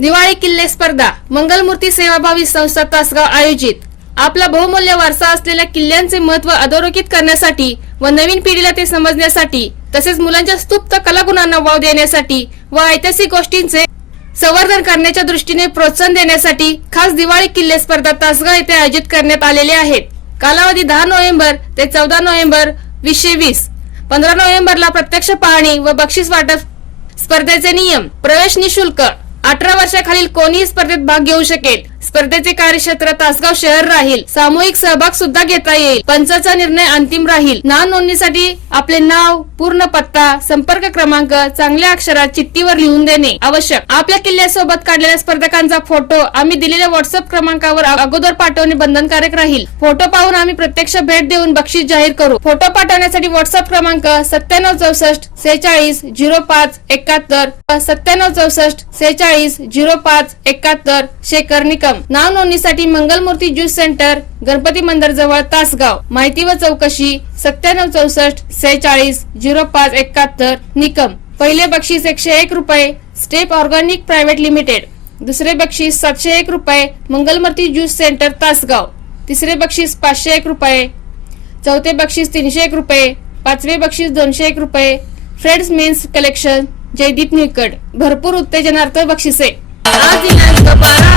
दिवाळी किल्ले स्पर्धा मंगलमूर्ती सेवाभावी संस्था तासगाव आयोजित. आपला बहुमूल्य वारसा असलेल्या किल्ल्यांचे महत्त्व अधोरेखित करण्यासाठी व नवीन पिढीला ते समजण्यासाठी तसेच मुलांच्या स्तुप्त कलागुणांना वाव देण्यासाठी व ऐतिहासिक गोष्टींचे संवर्धन करण्याच्या दृष्टीने प्रोत्साहन देण्यासाठी खास दिवाळी किल्ले स्पर्धा तासगाव येथे आयोजित करण्यात आलेले आहेत. कालावधी दहा नोव्हेंबर ते चौदा नोव्हेंबर वीसशे वीस. पंधरा नोव्हेंबरला प्रत्यक्ष पाहणी व बक्षीस वाटप स्पर्धेचे नियम. प्रवेश निशुल्क. अठरा वर्षाखालील कोणीही स्पर्धेत भाग घेऊ शकेल. स्पर्धेचे कार्यक्षेत्र तासगाव शहर राहील. सामूहिक सहभाग सुद्धा घेता येईल. पंचाचा निर्णय अंतिम राहील. नाव नोंदणीसाठी आपले नाव पूर्ण पत्ता संपर्क क्रमांक चांगल्या अक्षरात चिठ्ठीवर लिहून देणे आवश्यक. आपल्या किल्ल्यासोबत काढलेल्या स्पर्धकांचा फोटो आम्ही दिलेल्या व्हॉट्सअप क्रमांकावर अगोदर पाठवणे बंधनकारक राहील. फोटो पाहून आम्ही प्रत्यक्ष भेट देऊन बक्षीस जाहीर करू. फोटो पाठवण्यासाठी व्हॉट्सअप क्रमांक सत्त्याण्णव चौसष्ट सेहेचाळीस झिरो पाच एकाहत्तर सत्त्याण्णव चौसष्ट सेहेचाळीस झिरो पाच एकाहत्तर शेखर निकम. नाव नोंदणीसाठी मंगलमूर्ती ज्यूस सेंटर गणपती मंदिर जवळ तासगाव. माहिती व चौकशी सत्त्याण्णव चौसष्ट सेहेचाळीस झिरो पाच एकाहत्तर निकम. पहिले बक्षीस एकशे एक रुपये स्टेप ऑर्गॅनिक प्रायव्हेट लिमिटेड. दुसरे बक्षीस सातशे एक रुपये मंगलमूर्ती ज्यूस सेंटर तासगाव. तिसरे बक्षीस पाचशे एक रुपये चौथे बक्षीस तीनशे एक रुपये पाचवे बक्षीस दोनशे एक रुपये friends men's collection Jaydeep Nikad भरपूर उत्तेजनार्थ बक्षिसे. आज दिनांक बारा